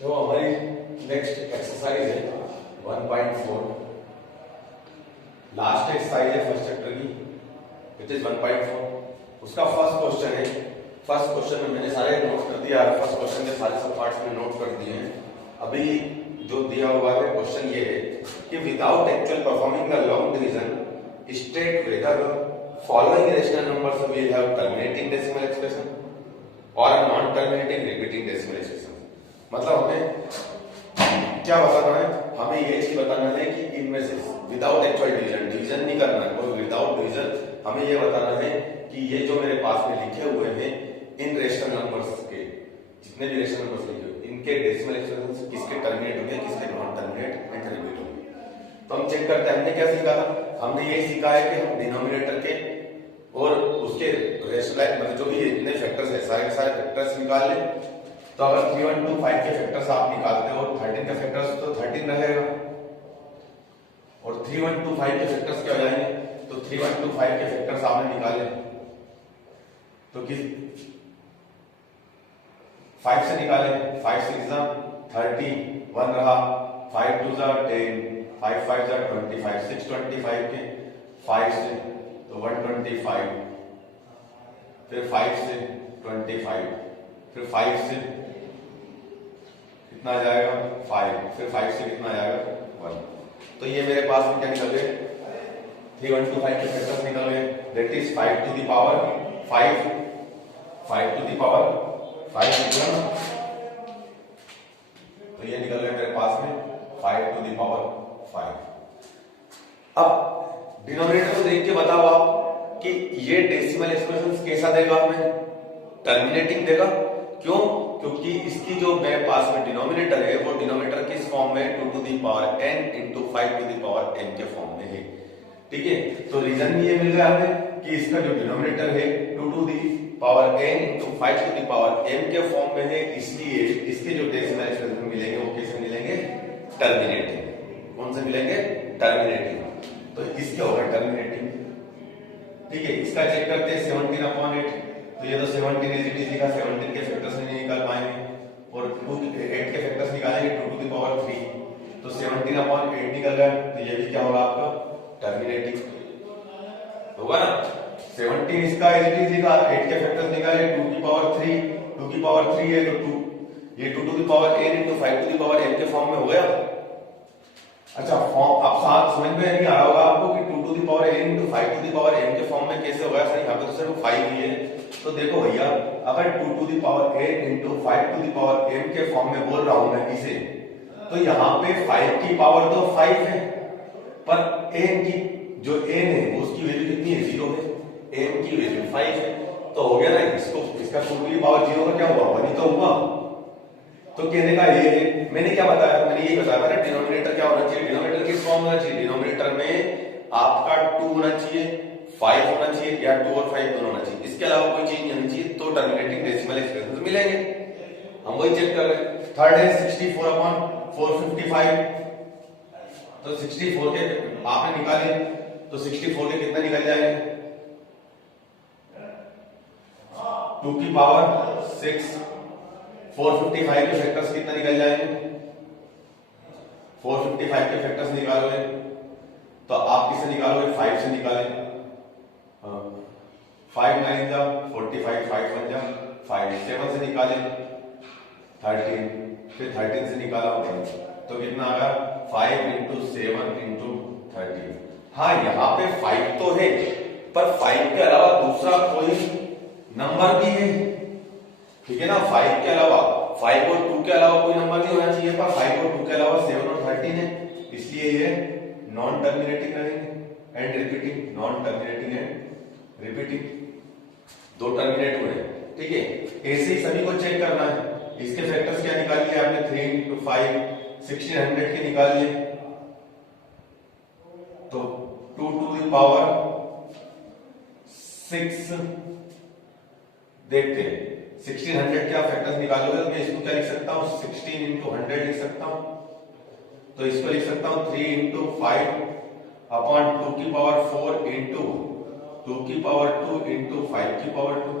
जो हमारी next exercise है 1.4 लास्ट एक्सरसाइज है फर्स्ट चैप्टर की विच इज 1.4। उसका फर्स्ट क्वेश्चन है। फर्स्ट क्वेश्चन में मैंने सारे नोट कर दिया है। फर्स्ट क्वेश्चन के सारे सब पार्ट्स में नोट कर दिए हैं। अभी जो दिया हुआ है क्वेश्चन ये है कि without actual performing a long division state whether following rational numbers will have terminating decimal expression और a non terminating repeating decimal expression. मतलब हमें क्या बताना है? हमें ये चीज बताना है कि इनमें से विदाउट एक्चुअल डिवीजन नहीं करना है और विदाउट डिवीजन हमें ये बताना है कि ये जो मेरे पास में लिखे हुए हैं इन रेशनल नंबर्स के जितने भी रेशनल नंबर्स लिखे हुए इनके डेसिमल एक्सप्रेशन किसके टर्मिनेट होंगे किसके नॉन टर्मिनेट एंड रिपीट होंगे। तो हम चेक करते हैं हमने क्या सीखा था। हमने ये सीखा है कि हम डिनोमिनेटर के और उसके रेशनल मतलब जो भी इतने फैक्टर्स है सारे के सारे फैक्टर्स निकाल लें। तो अगर 3 1 2 5 के फैक्टर्स आप निकालते हो 13 के फैक्टर्स तो 13 रहेगा और 3 1 2 5 के फैक्टर्स क्या हो जाएंगे? तो 3 1 2 5 के फैक्टर्स आपने निकाले तो किस 5 से निकाले 5 6 जा 30 1 रहा 5 2 जा 10 5 5 जा 25 6 25 के 5 से तो 125 फिर 5 से 25 फिर 5 से कितना आ जाएगा 5 फिर 5 से कितना आ जाएगा 1। तो ये मेरे पास में क्या निकल गए 3 1 2 5 के फैक्टर्स निकल गए that is 5 to the power 5 5 to the power 5 निकला। तो ये निकल गया मेरे पास में 5 टू द पावर 5। अब डिनोमिनेटर को देख के बताओ आप कि ये डेसिमल एक्सप्रेशन कैसा देगा हमें? टर्मिनेटिंग देगा। क्यों? क्योंकि इसकी जो मेरे पास में डिनोमिनेटर है वो डिनोमिनेटर किस फॉर्म में 2 to the power n into 5 to the power n के फॉर्म में है। ठीक है, तो रीजन भी ये मिल गया हमें कि इसका जो डिनोमिनेटर है 2 to the power n into 5 to the power m के फॉर्म में है, इसलिए इसके जो डेसिमल एक्सप्रेशन मिलेंगे वो कैसे मिलेंगे? टर्मिनेटिंग। कौन से मिलेंगे? टर्मिनेटिंग। तो इसके होगा टर्मिनेटिंग। ठीक है, इसका चेक करते हैं 17/8। तो ये तो 17 इज इट इज लिखा 17 के फैक्टर्स नहीं निकाल पाएंगे और 8 के फैक्टर्स निकालेंगे 2 टू द पावर 3 तो 17/8 निकल गया। तो ये भी क्या होगा आपका? टर्मिनेटिंग होगा ना। 17 इसका इज इट इज लिखा 8 के फैक्टर्स निकाले 2 की पावर 3 2 की पावर 3 है तो 2 ये 2 to the power n into 5 to the power n के फॉर्म में हो गया। अच्छा, फॉर्म आप साथ समझ में नहीं आ रहा होगा आपको कि 2 to the power n into 5 to the power n के फॉर्म में कैसे होगा? सर यहाँ पे तो सिर्फ 5 ही है। तो देखो भैया, अगर 2 to the power n into 5 to the power m के फॉर्म में बोल रहा हूं मैं इसे, तो यहाँ पे 5 की पावर तो 5 है पर n की जो n है उसकी वैल्यू कितनी है? 0 है। n की वैल्यू 5 है तो हो गया ना। इसको इसका 2 की पावर 0 का क्या हुआ? 1 ही तो हुआ। तो कहने का ये है, मैंने क्या बताया था? मैंने यही बताया था ना डिनोमिनेटर क्या होना चाहिए? डिनोमिनेटर किस फॉर्म में होना चाहिए? डिनोमिनेटर में आपका 2 होना चाहिए 5 होना चाहिए या 2 और 5 दोनों होना चाहिए। इसके अलावा कोई चीज नहीं होनी चाहिए तो टर्मिनेटिंग डेसिमल एक्सप्रेशन मिलेंगे। हम वही चेक कर रहे हैं। थर्ड है 64/455। तो 64 के आपने निकाले तो 64 के कितना निकल जाएंगे? 2 की पावर 6 455 के फैक्टर्स कितना निकल जाएंगे? 455 के फैक्टर्स निकालोगे तो आप किससे निकालोगे? 5 से निकालेंगे। 5 9 जा 45 5 1 जा 5 7 से निकाले 13 फिर 13 से निकाला तो कितना आ गया? 5 इंटू 7 इंटू 13। हाँ, यहाँ पे 5 तो है पर 5 के अलावा दूसरा कोई नंबर भी है। ठीक है ना, 5 के अलावा 5 और 2 के अलावा कोई नंबर नहीं होना चाहिए पर 5 और 2 के अलावा 7 और 13 है, इसलिए ये नॉन टर्मिनेटिंग रहेंगे and repeating. Non terminating and repeating दो टर्मिनेट हुए हैं। ठीक है, ऐसे ही सभी को चेक करना है। इसके फैक्टर्स क्या निकाल लिए आपने? 3 इंटू 5 1600 के निकाल लिए तो 2 टू द पावर 6 देखते हैं 1600 क्या फैक्टर्स निकालोगे तो मैं इसको क्या लिख सकता हूं? 16 इंटू 100 लिख सकता हूं। तो इसको लिख सकता हूं 3 इंटू 5 अपॉन 2 की पावर 4 इंटू 2 की पावर 2 इंटू 5 की पावर 2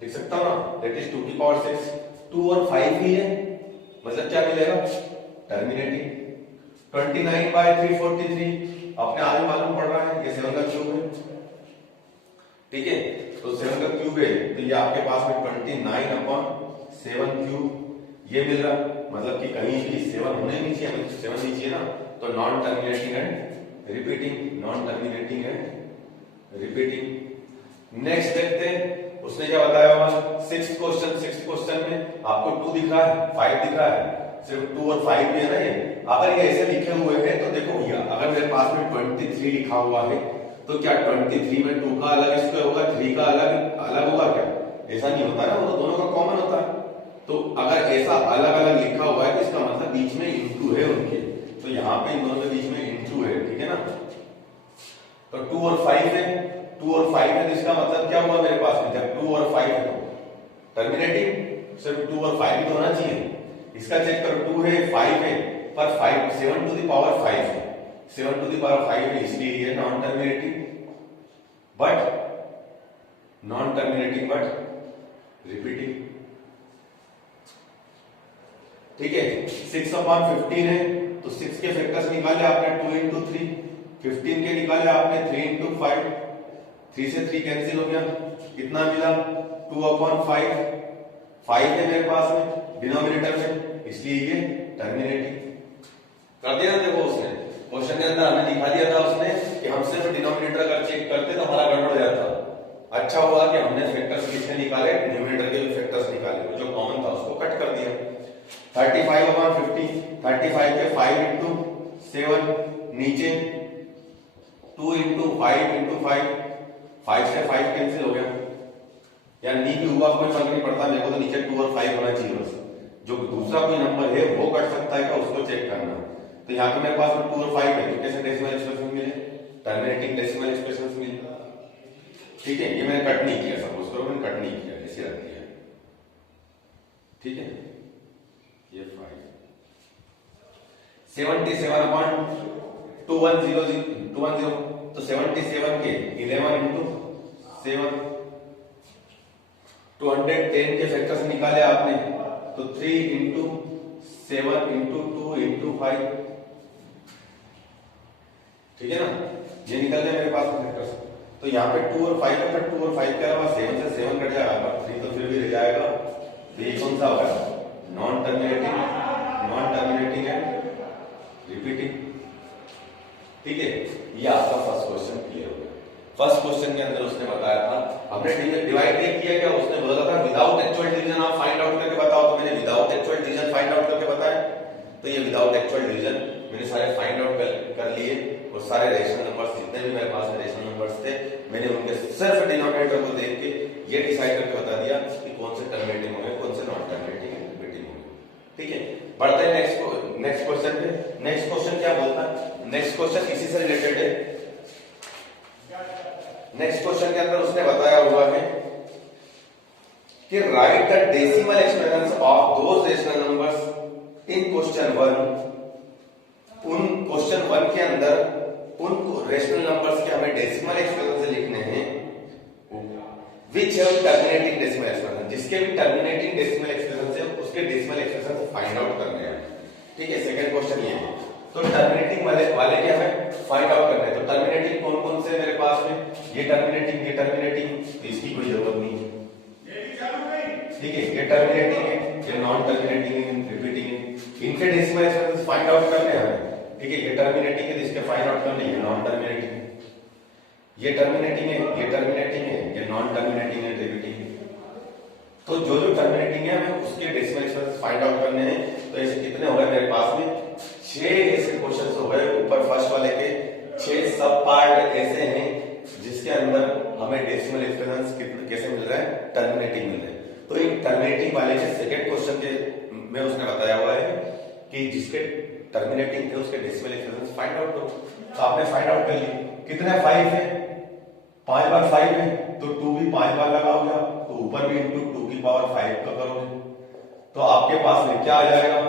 लिख सकता हूं ना। दैट इज 2 की पावर 6। 2 और 5 ही है मतलब क्या मिलेगा, टर्मिनेटिंग। 29/343 अपने आगे मालूम पड़ रहा है, ये 7 का क्यूब है, ठीक है, तो 7 का क्यूब है, तो ये आपके पास में 29/7 क्यूब ये मिल रहा, मतलब कि कहीं भी 7 होने नहीं चाहिए, हमें 7 नहीं चाहिए ना, तो non terminating and repeating, non terminating and repeating. Next देखते हैं उसने क्या बताया हुआ, सिक्स्थ क्वेश्चन में आपको 2 दिख रहा है, 5 दिख रहा है, सिर्फ 2 और 5 भी है ना ये। अगर ये ऐसे लिखे हुए हैं तो देखो भैया, अगर मेरे पास में 23 लिखा हुआ है तो क्या 23 में 2 का अलग स्क्वायर होगा, 3 का अलग होगा क्या? ऐसा नहीं होता ना, वो तो दोनों का कॉमन होता है। तो अगर ऐसा अलग अलग लिखा हुआ है तो इसका मतलब बीच में इंटू है उनके, तो यहाँ पे इन दोनों के बीच में इंटू है, ठीक है ना। तो 2 और 5 है, 2 और 5 है, तो इसका मतलब क्या हुआ मेरे पास में, जब 2 और 5 है तो टर्मिनेटिंग, सिर्फ 2 और 5 ही तो होना चाहिए। इसका चेक करो, 2 है 5 है, पर 5 7 टू द पावर 5 है, 7 टू द पावर 5 है, इसलिए ये नॉन टर्मिनेटिंग बट रिपीटिंग, ठीक है। 6/15 है, तो 6 के फैक्टर्स निकाले आपने 2 into 3, 15 के निकाले आपने 3 into 5, 3 से 3 कैंसिल हो गया, कितना मिला 2/5, 5 है मेरे पास में डिनोमिनेटर में, इसलिए ये टर्मिनेटिंग कर दिया। देखो उसने क्वेश्चन के अंदर हमें दिखा दिया था उसने कि हम सिर्फ डिनोमिनेटर अगर चेक करते तो हमारा गड़बड़ हो जाता। अच्छा हुआ कि हमने फैक्टर्स किसने निकाले, न्यूमरेटर के भी फैक्टर्स निकाले, जो कॉमन था उसको कट कर दिया। 35/50, 35 के 5 into 7 नीचे, 2 into 5 into 5, 5 से 5 कैंसिल हो गया, या नी भी हुआ कोई फर्क नहीं पड़ता, मेरे को तो नीचे 2 और 5 होना चाहिए बस। जो दूसरा कोई नंबर है वो कट सकता है क्या, उसको चेक करना। तो यहाँ पे मेरे पास 2 और 5 है, तो कैसे डेसिमल एक्सप्रेशन मिले, टर्मिनेटिंग डेसिमल एक्सप्रेशन मिले, ठीक है। ये मैंने कट नहीं किया, सपोज करो मैंने कट नहीं किया, ऐसे रख दिया, ठीक है। ये 5 77/210, तो 77 के 11 into 7, 210 के फैक्टर्स निकाले आपने, तो 3 into 7 into 2 into 5, ठीक है ना, ये निकल गए मेरे पास फैक्टर्स। तो यहाँ पे 2 और 5 है, 2 और 5 के अलावा 7 से 7 कट जाएगा, 3 तो फिर भी रह जाएगा, तो ये कौन सा होगा, नॉन टर्मिनेटिंग एंड रिपीटिंग, ठीक है। ये आपका फर्स्ट क्वेश्चन क्लियर हो गया। फर्स्ट क्वेश्चन के अंदर उसने बताया था, हमने डिवाइड नहीं किया क्या, उसने बोला था विदाउट एक्चुअल डिवीजन आप फाइंड आउट करके बताओ, तो मैंने without actual division find out करके बताया। तो ये विदाउट एक्चुअल डिवीजन मैंने सारे फाइंड आउट कर लिए, और सारे रेशनल नंबर्स जितने भी मेरे पास में रेशनल नंबर्स थे, मैंने उनके सिर्फ डिनोमिनेटर को देख के ये डिसाइड करके बता दिया कि कौन से टर्मिनेटिंग होंगे, कौन से नॉन टर्मिनेटिंग एंड रिपीटिंग होंगे, ठीक है। बढ़ते हैं नेक्स्ट क्वेश्चन पे। नेक्स्ट क्वेश्चन क्या बोलता है, नेक्स्ट क्वेश्चन इसी से रिलेटेड है। नेक्स्ट क्वेश्चन के अंदर उसने बताया हुआ है कि right the decimal expressions of those rational numbers in question 1। उन क्वेश्चन 1 के अंदर उन रेशनल नंबर्स के हमें डेसिमल एक्सप्रेशन लिखने हैं, which have terminating decimal expression, जिसके भी टर्मिनेटिंग डेसिमल एक्सप्रेशन से उसके डेसिमल एक्सप्रेशन को फाइंड आउट करने हैं, ठीक है। सेकंड क्वेश्चन ये है, तो टर्मिनेटिंग वाले के हमें फाइंड आउट करने हैं। तो टर्मिनेटिंग कौन कौन से मेरे पास में, ये टर्मिनेटिंग, तो इसकी कोई जरूरत नहीं है, ठीक है। ये टर्मिनेटिंग है, ये नॉन टर्मिनेटिंग है, रिपीटिंग है, इनके डेसिमल एक्सप्रेशन फाइंड आउट करने हैं हमें, ठीक है। ये टर्मिनेटिंग है, इसके फाइंड आउट करने हैं, नॉन टर्मिनेटिंग है, ये टर्मिनेटिंग है, ये नॉन टर्मिनेटिंग है, रिपीटिंग है। तो जो टर्मिनेटिंग है हमें उसके डेसिमल एक्सप्रेशन फाइंड आउट करने हैं। तो ऐसे कितने हो गए मेरे पास में, 6 ऐसे क्वेश्चंस हो गए। ऊपर फर्स्ट वाले के 6 सब पार्ट ऐसे हैं जिसके अंदर हमें डेसिमल एक्सप्रेशन कैसे मिल रहा है, टर्मिनेटिंग मिल रहा है। तो इन टर्मिनेटिंग वाले के सेकंड क्वेश्चन के में उसने बताया हुआ है कि जिसके टर्मिनेटिंग थे उसके डेसिमल एक्सप्रेशन फाइंड आउट करो। तो आपने फाइंड आउट कर लिए, कितने 5 है, 5 बार 5 है, तो 2 भी 5 बार लगाओगे, तो ऊपर भी इंटू 2 की पावर 5 का करोगे, तो आपके पास में क्या आ जाएगा,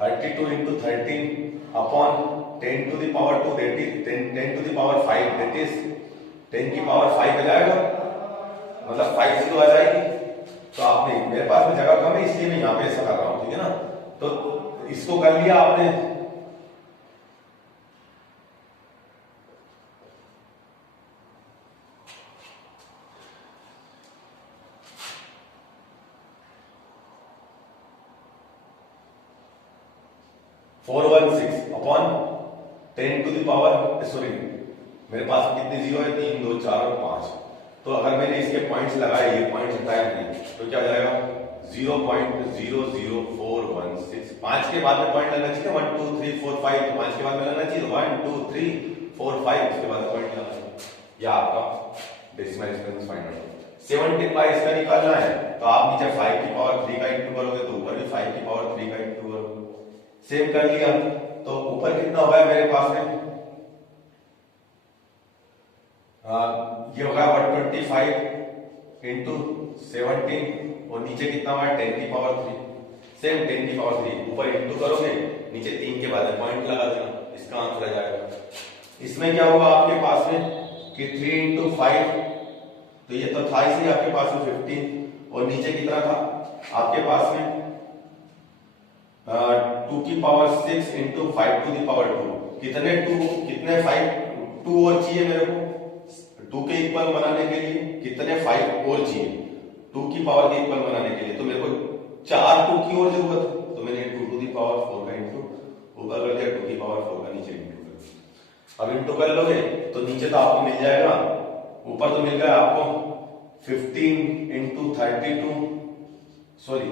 32 into 13 upon 10 to the power 2, that is 10 to the power 5, that is 10 की पावर 5 आ जाएगा, मतलब 50 आ जाएगी। तो आपने, मेरे पास में जगह कम है इसलिए मैं यहाँ पे ऐसा कर रहा हूं, ठीक है ना। तो इसको कर लिया आपने, four 416 upon 10 to the power, sorry मेरे पास कितने जीरो है, 3 2 4 और 5। तो अगर मैंने इसके पॉइंट्स लगाए, ये पॉइंट्स हटाए नहीं, तो क्या जाएगा 0.00416। 5 के बाद में पॉइंट लगना चाहिए, 1 2 3 4 5, तो 5 के बाद में लगना चाहिए 1 2 3 4 5, उसके बाद पॉइंट लगना चाहिए। यह आपका decimal expense find out. 70 by इसका निकालना है, तो आप नीचे 5 की पावर 3 का इंटू करोगे, तो ऊपर भी 5 की पावर 3 का इंटू करोगे। सेम कर लिया, तो ऊपर कितना होगा मेरे पास में, ये होगा 125 इंटू 17 और नीचे कितना होगा 10 की पावर 3। सेम 10 की पावर 3 ऊपर इंटू करोगे, नीचे 3 के बाद पॉइंट लगा देना, इसका आंसर आ जाएगा। इसमें क्या होगा आपके पास में कि 3 इंटू 5, तो ये तो था इसी आपके पास में 15, और नीचे कितना था आपके पास में 2 की power 6 into 5 to the power 2। कितने 2, कितने 5, 2 और चाहिए मेरे को 2 के इक्वल बनाने के लिए, कितने 5 और चाहिए 2 की पावर के इक्वल बनाने के लिए, तो मेरे को 4 2 की और जरूरत है, तो मैंने 2 टू दी पावर 4 का इंटू ऊपर कर दिया, 2 की पावर 4 का नीचे इंटू कर दिया। अब इंटू कर लोगे तो नीचे तो आपको मिल जाएगा, ऊपर तो मिल गया आपको 15 इंटू 32, सॉरी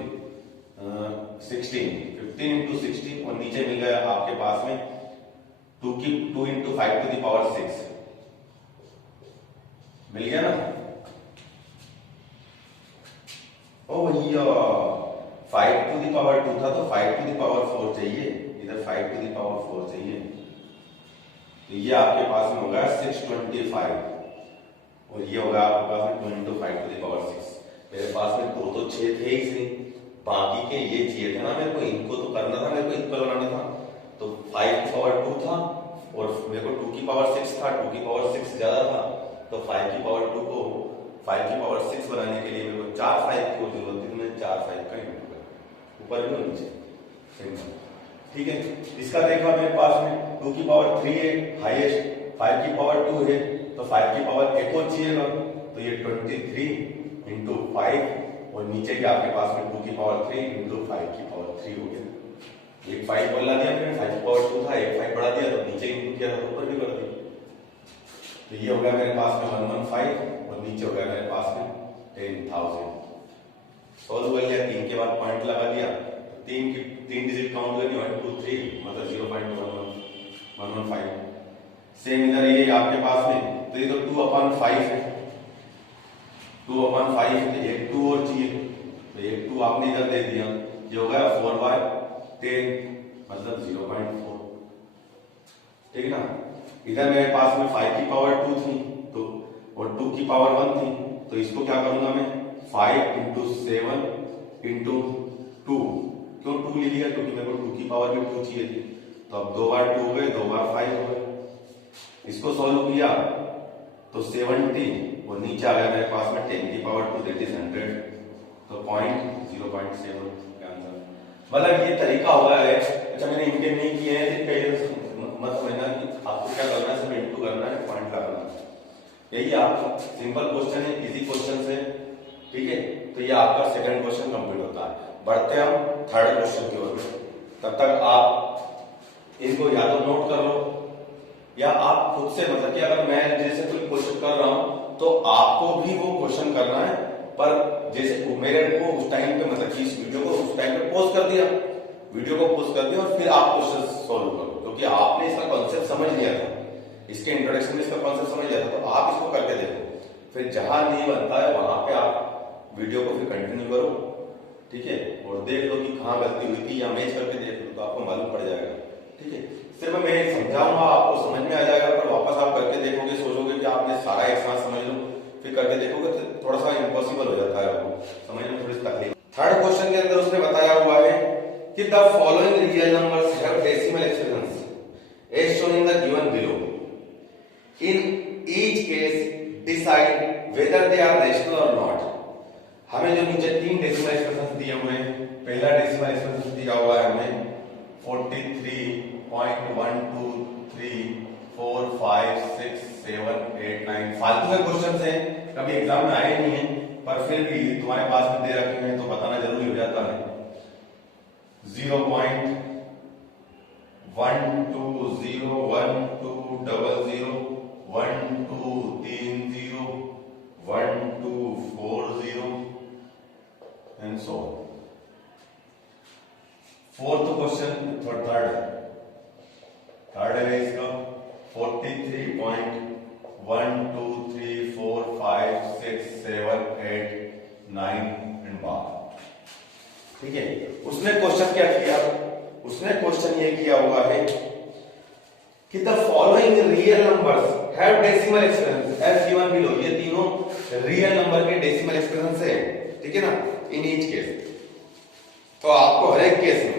16, 15 इंटू 16, और नीचे मिल गया आपके पास में 2 इंटू 5 टू दी पावर 6 मिल गया ना। ओ भैया 5 टू दी पावर 2 था, तो 5 टू दी पावर 4 चाहिए, इधर 5 टू दी पावर 4 चाहिए, तो ये आपके पास में होगा 625, और ये होगा आपके पास में 2 इंटू 5 टू दी पावर 6। मेरे पास में 2 तो 6 थे ही नहीं, बाकी के ये चाहिए था ना मेरे को, इनको तो करना था, मेरे को इक्वल बनाना था, तो 5 की पावर 2 था और मेरे को 2 की पावर 6 था, 2 की पावर 6 ज्यादा था, तो 5 की पावर 2 को 5 की पावर 6 बनाने के लिए मेरे को 4 5 की जरूरत थी, तो मैंने 4 5 का इंटू कर ऊपर भी और नीचे, ठीक है। इसका देखा मेरे पास में 2 की पावर 3 है हाईएस्ट, 5 की पावर 2 है, तो 5 की पावर एक और चाहिए, तो ये 23 इंटू 5, और नीचे के आपके पास में 2 की पावर 3 इंटू 5 की पावर 3 हो गया। एक 5 बढ़ा दिया, फिर 5 की पावर 2 था, एक 5 बढ़ा दिया, तो नीचे इंटू किया तो ऊपर भी कर दिया, तो ये हो गया मेरे पास में 115, और नीचे हो गया मेरे पास में 10,000। सॉल्व कर लिया, 3 के बाद पॉइंट लगा दिया, तो 3 डिजिट काउंट करनी 1 2 3, मतलब 0.115। सेम इधर ये आपके पास में, तो ये तो 2/5 है, 2/5 है, तो एक 2 और चाहिए, तो एक 2 आपने इधर दे दिया, ये हो गया 4/10, मतलब 0.4, ठीक है ना। इधर मेरे पास में 5 की पावर 2 थी, तो और 2 की पावर 1 थी, तो इसको क्या करूंगा मैं 5 इंटू 7 इंटू 2, क्यों 2 ले लिया, क्योंकि मेरे को 2 की पावर भी 2 चाहिए थी, तो अब 2 बार 2 हो गए, 2 बार 5 हो गए। इसको सॉल्व किया तो 70, और नीचे आ गया मेरे पास में 10 की पावर 2 दैट इज 100, तो 0.7 आंसर। मतलब ये तरीका हुआ है। अच्छा मैंने इनके नहीं किए हैं, मत समझना कि आपको क्या करना है, सिर्फ इंटू करना है, पॉइंट लगाना है, यही आपका सिंपल क्वेश्चन है, इजी क्वेश्चन है, ठीक है। तो ये आपका सेकंड क्वेश्चन कंप्लीट होता है। बढ़ते हैं हम थर्ड क्वेश्चन की ओर में, तब तक आप इनको या तो नोट कर लो, या आप खुद से, मतलब कि अगर मैं जैसे कोई क्वेश्चन कर रहा हूं तो आपको भी वो क्वेश्चन करना है, पर जैसे मेरे को उस टाइम पे, मतलब कि इस वीडियो को उस टाइम पे पॉज कर दिया, और फिर आप क्वेश्चन सॉल्व करो, क्योंकि आपने इसका कॉन्सेप्ट समझ लिया था, इसके इंट्रोडक्शन में इसका कॉन्सेप्ट समझ लिया था, तो आप इसको करके देखो, फिर जहां नहीं बनता है वहां पे आप वीडियो को फिर कंटिन्यू करो, ठीक है, और देख लो कि कहां गलती हुई थी, या मैच करके देख लो तो आपको मालूम पड़ जाएगा, ठीक है। सिर्फ मैं समझाऊंगा, आपको समझ में आ जाएगा, पर वापस आप करके देखोगे, सोचोगे कि आपने सारा एक साथ समझ लो, फिर करके देखोगे तो थोड़ा सा इम्पॉसिबल हो जाता है, आपको समझने में थोड़ी तकलीफ। थर्ड क्वेश्चन के अंदर उसने बताया हुआ है कि the following real numbers have decimal expressions as shown in the given below, in each case decide whether they are rational or not. हमें जो नीचे 3 डेसिमल दिए हुए हैं। पहला डेसिमल एक्सप्रेशन दिया हुआ है हमें 43.123456789। फालतू के क्वेश्चंस हैं, कभी एग्जाम में आए नहीं है, पर फिर भी तुम्हारे पास में दे रखे हैं तो बताना जरूरी हो जाता है। 0.12012012301240 and so on. Fourth question third है इसका 43.123456789 एंड बार। ठीक है, उसने क्वेश्चन क्या किया, उसने क्वेश्चन ये किया हुआ है कि the following real numbers have decimal expression as given below. ये तीनों रियल नंबर के डेसिमल एक्सप्रेशन है, ठीक है ना, इन ईच केस। तो आपको हर एक केस में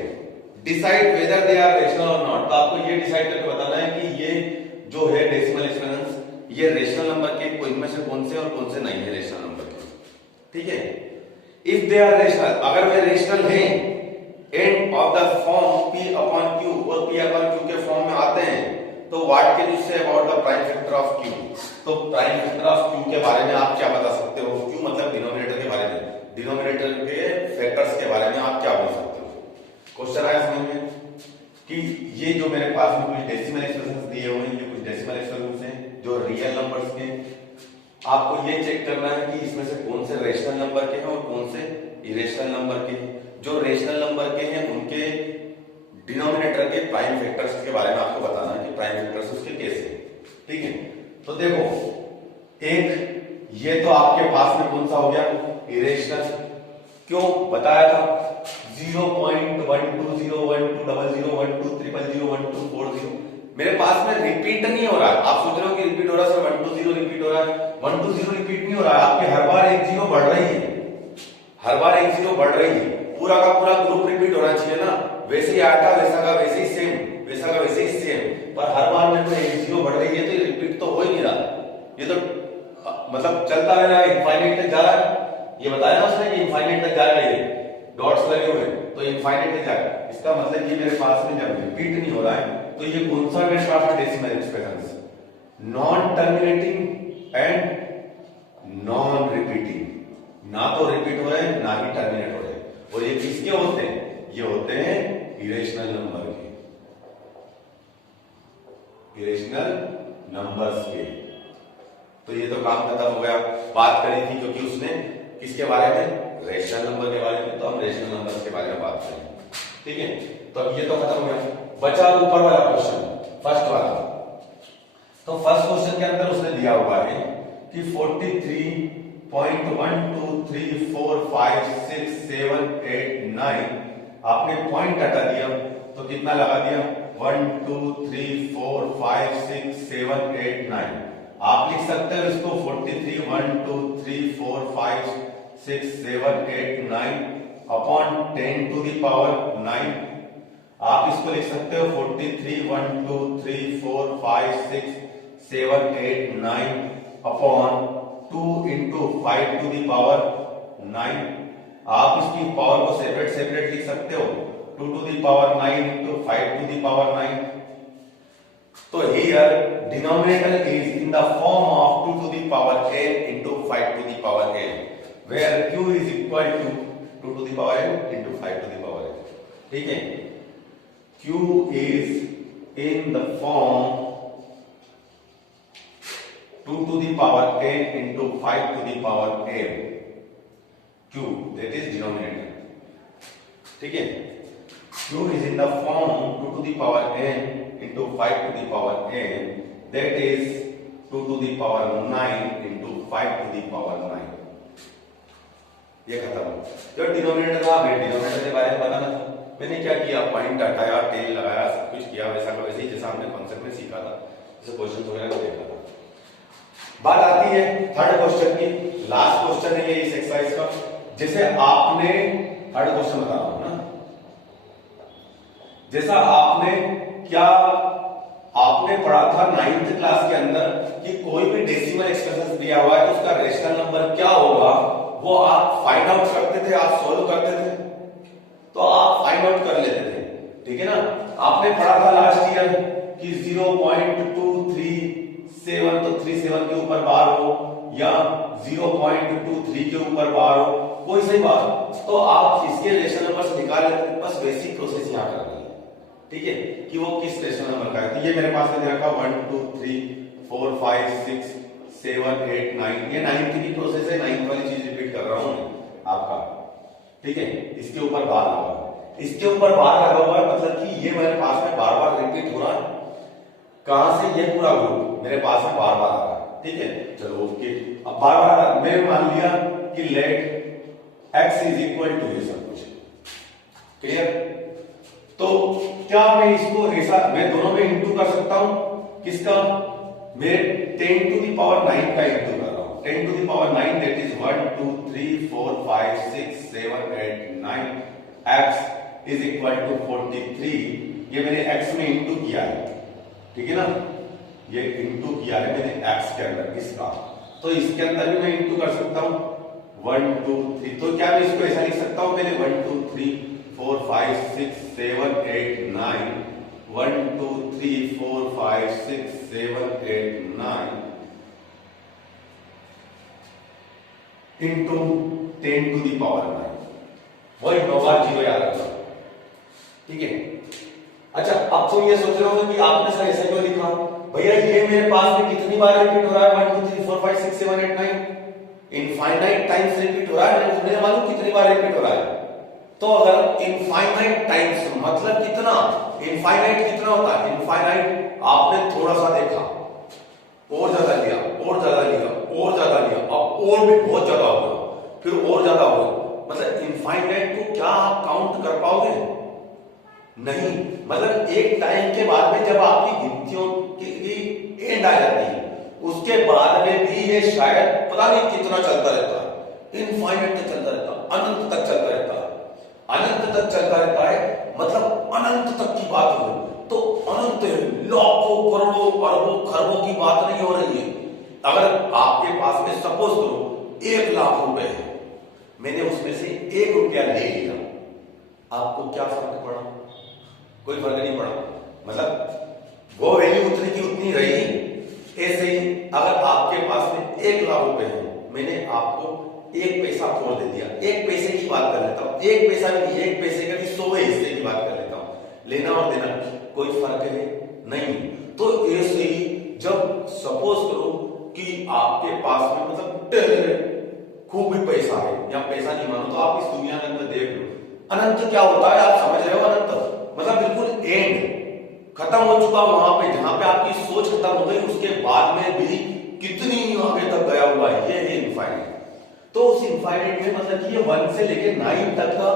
decide whether they are rational or not, तो आपको ये डिसाइड करके बताना है कि ये जो है डेसिमल एक्सप्रेशन ये रेशनल नंबर के कोई में से कौन से और कौन से नहीं है रेशनल नंबर के। ठीक है, इफ दे आर रेशनल, अगर वे रेशनल हैं end of the form p upon q और p अपॉन q के फॉर्म में आते हैं, तो what can you say about the prime factor of q। तो प्राइम फैक्टर ऑफ q के बारे में आप क्या बता सकते हो? q मतलब डिनोमिनेटर के बारे में, डिनोमिनेटर के फैक्टर्स के बारे में आप क्या बोल सकते हो? क्वेश्चन आया समझ में कि ये जो मेरे पास में कुछ डेसिमल एक्सप्रेशंस दिए हुए हैं, ये कुछ डेसिमल एक्सप्रेशंस हैं जो रियल नंबर्स के। आपको ये चेक करना है कि इसमें से कौन से रेशनल नंबर के हैं और कौन से इरेशनल नंबर के हैं। जो रेशनल नंबर के हैं उनके डिनोमिनेटर के प्राइम फैक्टर्स के बारे में आपको बताना है कि प्राइम फैक्टर्स उसके कैसे हैं। ठीक है, तो देखो एक ये तो आपके पास में कौन सा हो गया, इरेशनल। क्यों बताया था 0.120120120012001240 मेरे पास में रिपीट नहीं हो रहा है। आप सोच रहे हो कि रिपीट हो रहा है सर, 120 रिपीट हो रहा है, 120 रिपीट नहीं हो रहा है। आपके हर बार एक जीरो बढ़ रही है, हर बार एक जीरो बढ़ रही है, पूरा का पूरा ग्रुप रिपीट होना चाहिए ना। वैसे ही आया था, वैसा का वैसे ही सेम, वैसा का वैसे ही सेम, पर हर बार मेरे को एक जीरो बढ़ रही है, तो रिपीट तो हो ही नहीं रहा। ये तो मतलब चलता रह रहा है, इनफाइनाइट तक जा रहा है। ये बताया ना उसने कि इनफाइनाइट तक जाएगा, ये डॉट्स लगे हुए तो इनफाइनाइट तक जाएगा। इसका मतलब ये मेरे पास में जब रिपीट नहीं हो रहा है तो ये कौन सा मेरे पास में decimal expression, non terminating and non repeating. ना तो रिपीट हो रहे हैं ना ही टर्मिनेट हो रहे हैं। और ये किसके होते हैं? ये होते हैं इरेशनल नंबर के, इरेशनल नंबर्स के। तो ये तो काम खत्म हो गया। बात करी थी क्योंकि उसने किसके बारे में, रेशनल नंबर के बारे में, तो हम रेशनल नंबर्स के बारे में बात करेंगे। ठीक है, तो अब ये तो खत्म हो गया। बचा ऊपर वाला क्वेश्चन, फर्स्ट वाला। तो फर्स्ट क्वेश्चन के अंदर उसने दिया हुआ है कि 43.123456789 आपने पॉइंट हटा दिया तो कितना लगा दिया, 1 2 3 4 5 6 7 8 9। आप लिख सकते हो इसको 43 1 2 3 4 5 6 7 8 9 अपॉन 10 टू द पावर 9। आप इसको लिख सकते हो 43 1 2 3 4 5 6 7 8 9 upon 2 into 5 to the power 9। आप इसकी पावर को सेपरेट सेपरेट लिख सकते हो, 2 to the power 9 into 5 to the power 9। तो here denominator is in the form of 2 to the power n into 5 to the power n, where q is equal to 2 to the power n into 5 to the power n। ठीक है, q is in the form 2 to the power n into 5 to the power n, q that is denominator। ठीक है, q is in the form 2 to the power n into 5 to the power n, that is 2 to the power 9 into 5 to the power 9। ये खत्म हो। जो denominator था, denominator के बारे में बताना था। मैंने क्या किया, पॉइंट हटाया, टेल लगाया, सब कुछ किया वैसा का वैसे ही जैसा हमने कॉन्सेप्ट में सीखा था, जैसे क्वेश्चन वगैरह को देखा था। बात आती है थर्ड क्वेश्चन की, लास्ट क्वेश्चन है ये इस एक्सरसाइज का। जैसे आपने थर्ड क्वेश्चन बता रहा हूं ना, जैसा आपने क्या आपने पढ़ा था 9th क्लास के अंदर कि कोई भी डेसिमल एक्सप्रेशन दिया हुआ है तो उसका रेशनल नंबर क्या होगा, वो आप फाइंड आउट करते थे, आप सोल्व करते थे। तो आप फाइंड आउट कर लेते थे, ठीक है ना। आपने पढ़ा था लास्ट ईयर कि 0.237, तो 37 के ऊपर बार हो या 0.23 के ऊपर बार हो, कोई सही बात, तो आप इसके रेशनल नंबर्स निकाल लेते, बस बेसिक प्रोसेस यहाँ करनी है, ठीक है, कि वो किस रेशनल नंबर का है। तो ये मेरे पास में दे रखा 1 2 3 4 5 6 7 8 9, ये 9th की प्रोसेस है, 9th वाली चीज रिपीट कर रहा हूं आपका, ठीक है। इसके ऊपर बार लगा, इसके ऊपर बार लगा हुआ है, मतलब कि ये मेरे पास में बार बार रिपीट हो रहा है। कहां से? ये पूरा ग्रुप मेरे पास में बार बार आ रहा है, ठीक है। चलो ओके, अब बार बार मैंने मान लिया कि let x is equal to ये सब कुछ, क्लियर। तो क्या मैं इसको ऐसा, मैं दोनों में इंटू कर सकता हूं, किसका? मैं 10 टू द पावर 9 का इंटू कर रहा हूं, 10 to the power 9, that is 1 2 3 4 5 6 7 8 9, x is equal to 43। ये मैंने x में इंटू किया है, ठीक है ना, ये इंटू किया है मैंने x के अंदर इसका, तो इसके अंदर भी मैं इंटू कर सकता हूं 1 2 3। तो क्या मैं इसको ऐसा लिख सकता हूं पहले 1 2 3 4 5 6 7 8 9, 1 2 3 4 5 6 7 8 9 इंटू 10 टू द पावर 9, वही 9 बार 0 याद रखना, ठीक है। अच्छा, अब तुम ये सोच रहे हो कि आपने सर ऐसा क्यों लिखा? भैया ये मेरे पास में कितनी बार रिपीट हो रहा है? 1 2 3 4 5 6 7 8 9, इनफाइनाइट टाइम्स रिपीट हो रहा है, मुझे मालूम कितनी बार रिपीट हो रहा है। तो अगर इनफाइनाइट टाइम्स मतलब कितना, इनफाइनाइट कितना होता है? इनफाइनाइट आपने थोड़ा सा देखा, और ज्यादा लिया, और ज्यादा लिया, और ज्यादा लिया, अब और भी बहुत ज्यादा होगा, फिर और ज्यादा होगा, मतलब इनफाइनाइट को क्या आप काउंट कर पाओगे? नहीं, मतलब एक टाइम के बाद में जब आपकी गिनतियों की एंड आ जाती है, उसके बाद में भी ये शायद पता नहीं कितना चलता रहता है, इनफाइनाइट तक चलता रहता है, अनंत तक चलता रहता है, अनंत तक चलता रहता है, मतलब अनंत तक की बात हो, तो अनंत लाखों करोड़ों अरबों खरबों की बात नहीं हो रही है। अगर आपके पास में सपोज करो 1 लाख रुपए है, मैंने उसमें से 1 रुपया ले लिया, आपको क्या फर्क पड़ा? कोई फर्क नहीं पड़ा, मतलब वो वैल्यू उतनी की उतनी रही। ऐसे ही अगर आपके पास में 1 लाख रुपए है, मैंने आपको 1 पैसा और दे दिया, 1 पैसे की बात कर लेता हूं, 1 पैसा भी नहीं, 1 पैसे का भी 100वें हिस्से की बात कर लेता हूं, लेना और देना कोई फर्क है नहीं। तो ऐसे ही जब सपोज करो कि आपके पास में मतलब खूब भी पैसा है, या पैसा नहीं मानो तो आप इस दुनिया के अंदर देख लो, अनंत क्या होता है आप समझ रहे हो? अनंत मतलब बिल्कुल एंड खत्म हो चुका, वहां पे जहां पे आपकी सोच खत्म हो गई, उसके बाद में भी कितनी आगे तक गया हुआ है, ये है इनफाइनाइट। तो उस इनफाइनाइट में मतलब कि ये 1 से लेके 9 तक का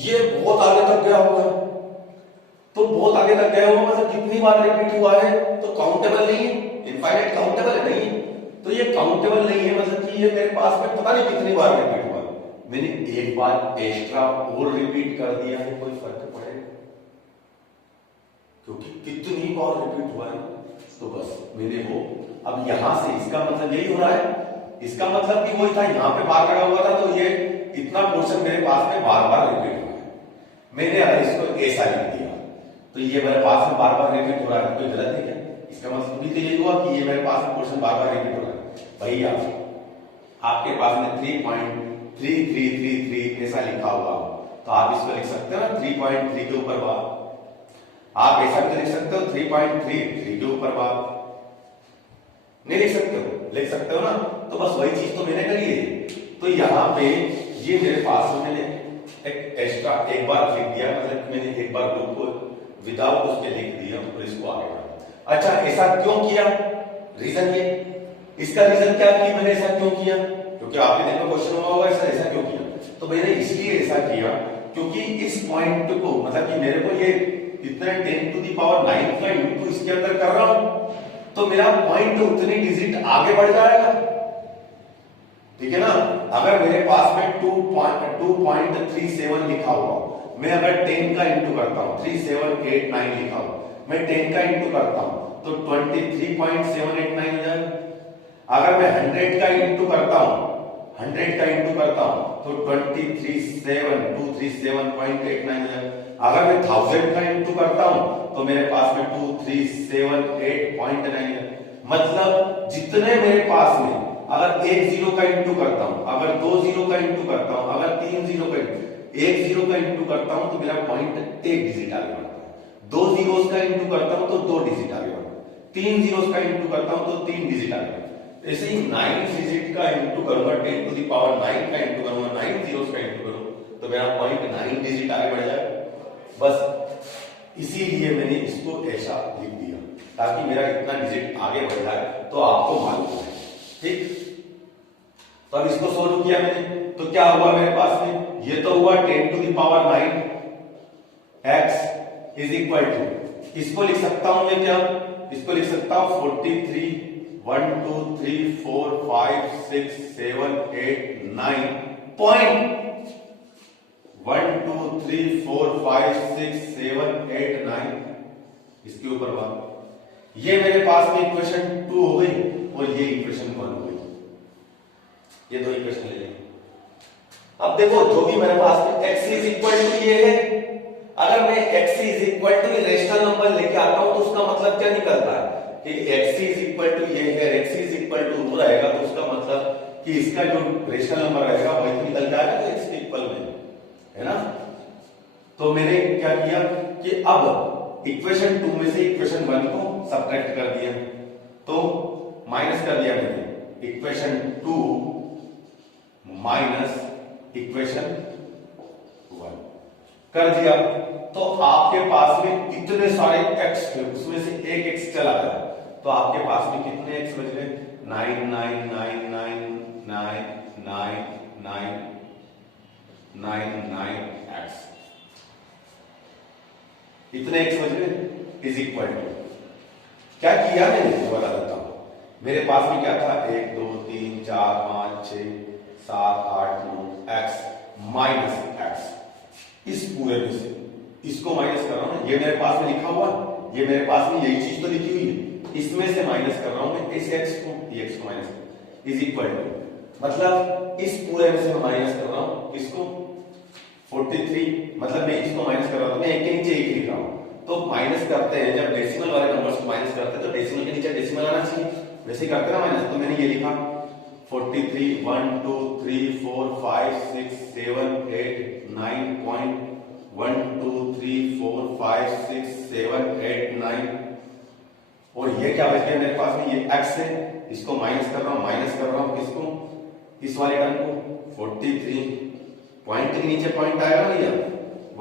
ये बहुत आगे तक गया हुआ है, तो बहुत आगे तक गया हुआ मतलब कितनी बार रिपीट हुआ है, तो काउंटेबल नहीं है, इनफाइनाइट काउंटेबल नहीं है, तो ये काउंटेबल नहीं है, मतलब कि ये मेरे पास में पता नहीं कितनी बार रिपीट हुआ, मैंने एक बार एक्स्ट्रा और रिपीट कर दिया है, कोई फर्क पड़ेगा? क्योंकि कितनी बार रिपीट हुआ है, तो बस मैंने वो, अब यहां से इसका मतलब यही हो रहा है, इसका मतलब भी वही था, यहां पे बार लगा हुआ था, तो ये इतना पोर्शन मेरे पास में बार बार रिपीट हुआ है। मैंने अगर इसको ऐसा लिख दिया तो ये मेरे पास में बार बार रिपीट हो रहा है, कोई गलत है क्या? इसका मतलब भी तो यही हुआ कि ये मेरे पास में पोर्शन बार बार रिपीट हो रहा है। भैया आपके पास में 3.3333 ऐसा लिखा हुआ, तो आप इसको लिख सकते हो ना 3.3 के ऊपर बार, आप ऐसा भी लिख सकते हो 3.33 के ऊपर बार, नहीं लिख सकते हो? लिख सकते हो ना, तो बस वही चीज तो मैंने करी है। तो यहाँ पे ये मेरे पास में मैंने एक एक्स्ट्रा एक बार लिख दिया, मतलब मैंने एक बार ग्रुप को विदाउट उसके लिख दिया और इसको आगे बढ़ा। अच्छा, ऐसा क्यों किया? रीजन ये, इसका रीजन क्या कि मैंने ऐसा क्यों किया, क्योंकि आपके दिन में क्वेश्चन हुआ होगा ऐसा क्यों किया, तो मैंने इसलिए ऐसा किया क्योंकि इस पॉइंट को मतलब कि मेरे को ये इतना 10 टू द पावर 9 का इंटू इसके अंदर कर रहा हूं, तो मेरा पॉइंट उतनी डिजिट आगे बढ़ जाएगा, ठीक है ना। अगर मेरे पास में 2.37 लिखा हुआ, मैं अगर 10 का इंटू करता हूं, 3789 लिखा हुआ, मैं 10 का इंटू करता हूं तो 23.789 हो जाएगा। अगर मैं 100 का इंटू करता हूं, 100 का इंटू करता हूं तो 237237.89। अगर मैं 1000 का इंटू करता हूं तो मेरे पास में 2378.9। मतलब जितने मेरे पास में अगर एक जीरो का इंटू करता हूं, अगर दो जीरो का इंटू करता हूं, अगर तीन जीरो का एक जीरो का इंटू करता हूं तो मेरा पॉइंट एक डिजिट आगे बढ़ता है। दो जीरोस का इंटू करता हूं तो दो डिजिट आगे बढ़ता है। तीन जीरोस का इंटू करता हूं तो तीन डिजिट आगे बढ़ता है। ऐसे ही 9 डिजिट का इंटू करूंगा, 10 टू द पावर 9 का इंटू करूंगा, 9 जीरोस का इंटू करूं तो मेरा पॉइंट 9 डिजिट आगे बढ़ जाएगा। बस इसीलिए मैंने इसको ऐसा लिख दिया ताकि मेरा इतना डिजिट आगे बढ़ जाए तो आपको मालूम है। ठीक, तो अब इसको सोल्व किया मैंने तो क्या हुआ मेरे पास में, ये तो हुआ 10 to the power 9 x is equal to, इसको लिख सकता हूं मैं क्या, इसको लिख सकता हूं 43 1 2 3 4 5 6 7 8 9 पॉइंट 1 2 3 4 5 6 7 8 9 इसके ऊपर बात। ये मेरे पास में इक्वेशन 2 हो गई और ये इक्वेशन 1 हो गई। ये दो इक्वेशन ले लेंगे। अब देखो जो भी मेरे पास में x इज इक्वल टू ये है, अगर मैं x is equal to rational number लेके आता हूं तो उसका मतलब क्या निकलता है कि x इज इक्वल टू ये है, x इज इक्वल टू वो रहेगा तो उसका मतलब कि इसका जो रेशनल नंबर रहेगा वही तो निकल जाएगा तो x के इक्वल में, है ना। तो मैंने क्या किया कि अब इक्वेशन 2 में से इक्वेशन 1 को सब्ट्रैक्ट कर दिया तो माइनस कर दिया मैंने इक्वेशन 2 माइनस इक्वेशन 1 कर दिया तो आपके पास में इतने सारे x थे उसमें से एक x चला गया तो आपके पास में कितने x बच गए, 9 9 9 9 9 9 9 9 9 x, इतने x बच गए इज इक्वल टू क्या किया मैंने बता देता हूं। मेरे पास में क्या था 1 2 3 4 5 6 7 8 9 x माइनस x, इस पूरे में से इसको माइनस कर रहा हूं, ये मेरे पास में लिखा हुआ, ये मेरे पास में यही चीज तो लिखी हुई है, इसमें से माइनस कर रहा हूं मैं इस x को, ये x को माइनस इज इक्वल टू, मतलब इस पूरे में से मैं माइनस कर रहा हूं इसको 43, मतलब मैं इसको माइनस कर रहा हूं, मैं एक के नीचे एक लिख रहा हूं। तो माइनस करते हैं जब डेसिमल वाले नंबर्स को माइनस करते हैं तो डेसिमल के नीचे डेसिमल आना चाहिए, वैसे करते ना माइनस। तो मैंने ये लिखा 43 1 2 3 4 5 6 7 8 9 पॉइंट 1 2 3 4 5 6 7 8 9 और ये क्या बच गया मेरे पास में, ये x है, इसको माइनस कर रहा हूं किसको, इस वाले टर्म को 43 पॉइंट के नीचे पॉइंट आएगा भैया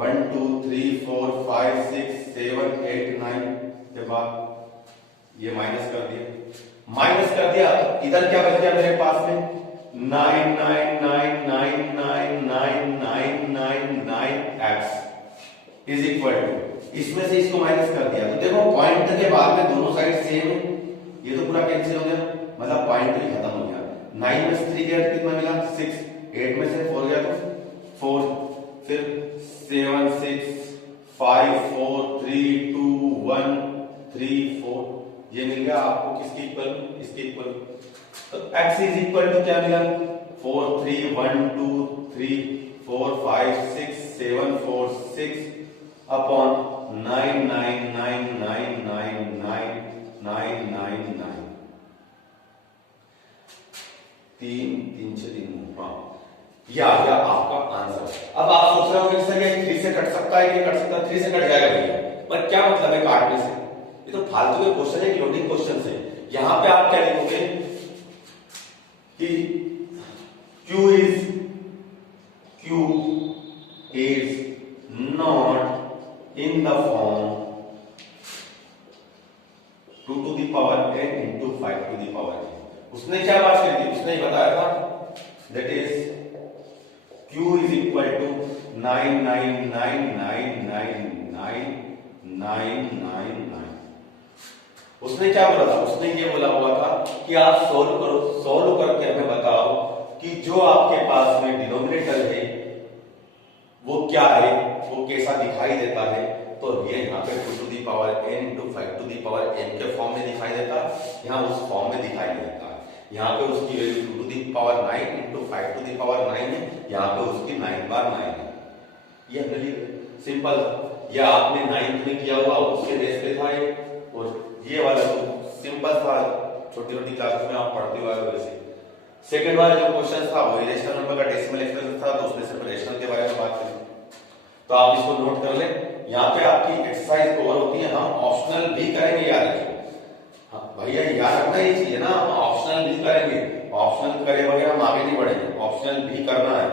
1 2 3 4 5 6 7 8 9 के बाद ये माइनस कर दिया इधर क्या बच गया मेरे पास में 9 9 9 9 9 9 9 9 9 x इज इक्वल टू, इसमें से इसको माइनस कर दिया तो देखो पॉइंट के बाद में दोनों साइड सेम है, ये तो पूरा कैंसिल हो गया, मतलब पॉइंट भी खत्म हो गया। 9 में से 3 गया तो कितना मिला 6, 8 में से 4 गया तो 4, फिर 7 6 5 4 3 2 1 3 4 ये मिल गया आपको किसके इक्वल, इसके इक्वल। तो x इज इक्वल टू क्या मिला 4 3 1 2 3 4 5 6 7 4 6 अपॉन 9 9 9 9 9 9 9 9 9 3 3 6 3 हाँ ये आ गया आपका आंसर। अब आप सोच रहे होंगे सर ये 3 से कट सकता है कि नहीं कट सकता, 3 से कट जाएगा भैया, पर क्या मतलब है काटने से, ये तो फालतू के क्वेश्चन है, लोडिंग क्वेश्चन है। यहां पे आप क्या लिखोगे कि Q is not in the form 2 to the power n into 5 to the power n। उसने क्या बात करी थी, उसने बताया था that is Q is equal to 999999999। उसने क्या बोला था, उसने ये बोला हुआ था कि आप सोल्व करो, सोल्व करके हमें बताओ कि जो आपके पास में डिनोमिनेटर है वो क्या है, वो कैसा दिखाई देता है। तो ये यहाँ पे 2 to the power n into 5 to the power n के फॉर्म में दिखाई देता है, यहाँ उस फॉर्म में दिखाई नहीं देता है। यहाँ पे उसकी value 2 to the power 9 into 5 to the power 9 है, यहाँ पे उसकी 9 बार 9 है। ये अपने लिए सिंपल, या आपने 9th में किया हुआ उसके बेस पे था ये, और ये वाला तो सिंपल था, छोटी छोटी क्लासेस में आप पढ़ते हुए वैसे। सेकंड वाला जो क्वेश्चन था वो रेशनल नंबर का डेसिमल एक्सप्रेशन था, तो उसमें सिर्फ रेशनल के बारे में बात करें, तो आप इसको नोट कर लें। यहाँ पे आपकी एक्सरसाइज कवर होती है, हम ऑप्शनल भी करेंगे, याद रखिए। हाँ भैया याद रखना ये चीज है ना, हम ऑप्शनल भी करेंगे, ऑप्शनल करे बगैर हम आगे नहीं बढ़ेंगे, ऑप्शनल भी करना है,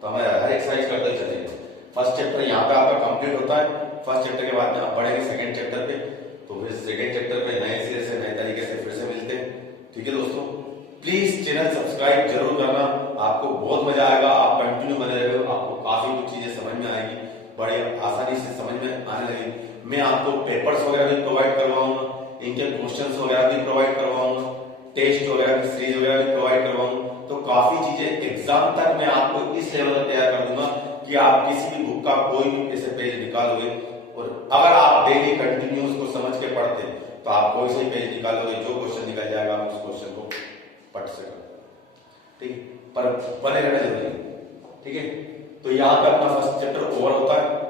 तो हमें हर एक्सरसाइज करते ही चलेंगे। फर्स्ट चैप्टर यहाँ पे आपका कंप्लीट होता है, फर्स्ट चैप्टर के बाद में आप बढ़ेंगे सेकंड चैप्टर पे, तो फिर सेकंड चैप्टर पे नए सिरे से नए तरीके से फिर से मिलते हैं। ठीक है दोस्तों, प्लीज चैनल सब्सक्राइब जरूर करना, आपको बहुत मजा आएगा, आप कंटिन्यू बने रहे हो, आपको काफी कुछ चीजें समझ में आएगी, बड़े आसानी से समझ में आने लगी। मैं आपको पेपर्स वगैरह भी प्रोवाइड करवाऊंगा, इनके क्वेश्चंस वगैरह भी प्रोवाइड करवाऊंगा, टेस्ट वगैरह की सीरीज वगैरह भी प्रोवाइड करवाऊंगा, तो काफी चीजें एग्जाम तक मैं आपको इस लेवल पर तैयार कर दूंगा कि आप किसी भी बुक का कोई भी ऐसे पेज निकालोगे, और अगर आप डेली कंटिन्यूस को समझ के पढ़ते तो आप कोई से पेज निकालोगे, जो क्वेश्चन निकल जाएगा आप उस क्वेश्चन को पढ़ सकोगे। ठीक है, पर बने रहना जरूरी है। ठीक है, तो यहाँ पे अपना फर्स्ट चैप्टर ओवर होता है।